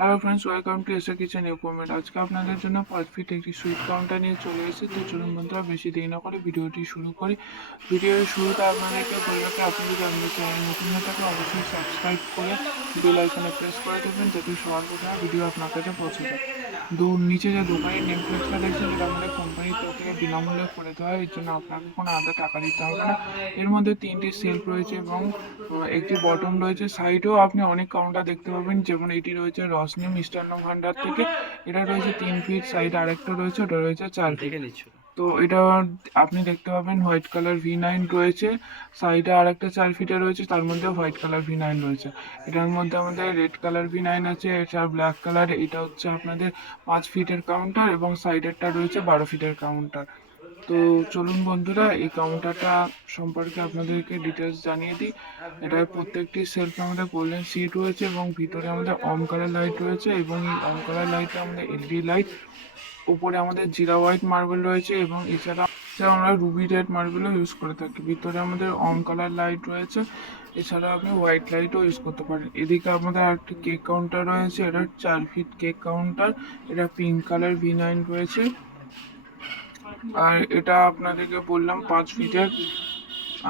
Hello friends, welcome to এসে kitchen equipment. আজকে আপনাদের জন্য 5 ফিট একটি সুইট কাউন্টার নিয়ে চলে এসেছি। তো চলুন বন্ধুরা, বেশি দেরি না করে ভিডিওটি শুরু করি। ভিডিওর শুরুতে আপনাদেরকে বলে রাখি, আপনি যদি আমাদের চ্যানেল নতুন হয়ে থাকেন অবশ্যই সাবস্ক্রাইব করে বেল আইকনে প্রেস করে দেবেন, যাতে সবার প্রথমে ভিডিও আপনার কাছে পৌঁছে যায়। নিচে যে দোকানের নেম প্লেটটা দেখছেন, এটা আমাদের কোম্পানির তরফ থেকে বিনামূল্যে করে দেওয়া হয়। এর জন্য আপনাকে কোনো আলাদা টাকা দিতে হবে না। এর মধ্যে 3টি সেলফ রয়েছে এবং একটি বটম রয়েছে। সাইডেও আপনি অনেক কাউন্টার দেখতে পাবেন, যেমন এটি রয়েছে রশনি মিষ্টান্ন ভান্ডার থেকে। এটা রয়েছে 3 ফিট, সাইড আরেকটা রয়েছে, ওটা রয়েছে 4 ফিট। তো এটা আপনি দেখতে পাবেন হোয়াইট কালার V9 রয়েছে, সাইডে আরেকটা 4 ফিটে রয়েছে, তার মধ্যে হোয়াইট কালার V9 রয়েছে। এটার মধ্যে আমাদের রেড কালার V9 আছে, এটা ব্ল্যাক কালার। এটা হচ্ছে আপনাদের 5 ফিটের কাউন্টার এবং সাইডেরটা রয়েছে 12 ফিটের কাউন্টার। তো চলুন বন্ধুরা, এই কাউন্টারটা সম্পর্কে আপনাদেরকে ডিটেলস জানিয়ে দিই। এটার প্রত্যেকটি সেলফে আমাদের গোল্ডেন সিট রয়েছে এবং ভিতরে আমাদের অম কালার লাইট রয়েছে এবং এই অম কালার লাইটে আমাদের এলইডি লাইট। উপরে আমাদের জিরা হোয়াইট মার্বেল রয়েছে এবং এছাড়া আমরা রুবি রেড মার্বেলও ইউজ করে থাকি। ভিতরে আমাদের অম কালার লাইট রয়েছে, এছাড়া আপনি হোয়াইট লাইটও ইউজ করতে পারেন। এদিকে আমাদের আরেকটি কেক কাউন্টার রয়েছে, এটা 4 ফিট কেক কাউন্টার। এটা পিঙ্ক কালার V9 রয়েছে। আর এটা আপনাদেরকে বললাম 5 ফিটের।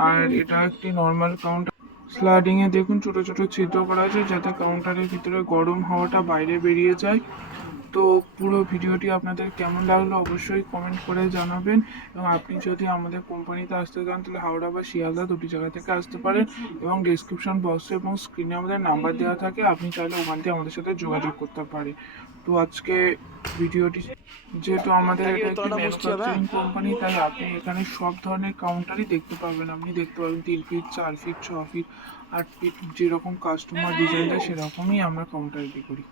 আর এটা একটি নর্মাল কাউন্টার। স্লাইডিং এ দেখুন ছোট ছোট ছিদ্র করা আছে, যাতে কাউন্টারের ভিতরে গরম হাওয়াটা বাইরে বেরিয়ে যায়। তো পুরো ভিডিওটি আপনাদের কেমন লাগলো অবশ্যই কমেন্ট করে জানাবেন। এবং আপনি যদি আমাদের কোম্পানিতে আসতে চান তাহলে হাওড়া বা শিয়ালদা দুটি জায়গা থেকে আসতে পারেন এবং ডিসক্রিপশন বক্সে এবং স্ক্রিনে আমাদের নাম্বার দেওয়া থাকে, আপনি চাইলে ওখান থেকে আমাদের সাথে যোগাযোগ করতে পারেন। তো আজকে ভিডিওটি, যেহেতু আমাদের এটা একটি ম্যানুফ্যাকচারিং কোম্পানি, তাই আপনি এখানে সব ধরনের কাউন্টারই দেখতে পাবেন। আপনি দেখতে পাবেন 3 ফিট, 4 ফিট, 6 ফিট, 8 ফিট, যেরকম কাস্টমার ডিজাইন দেয় সেরকমই আমরা কাউন্টার করি।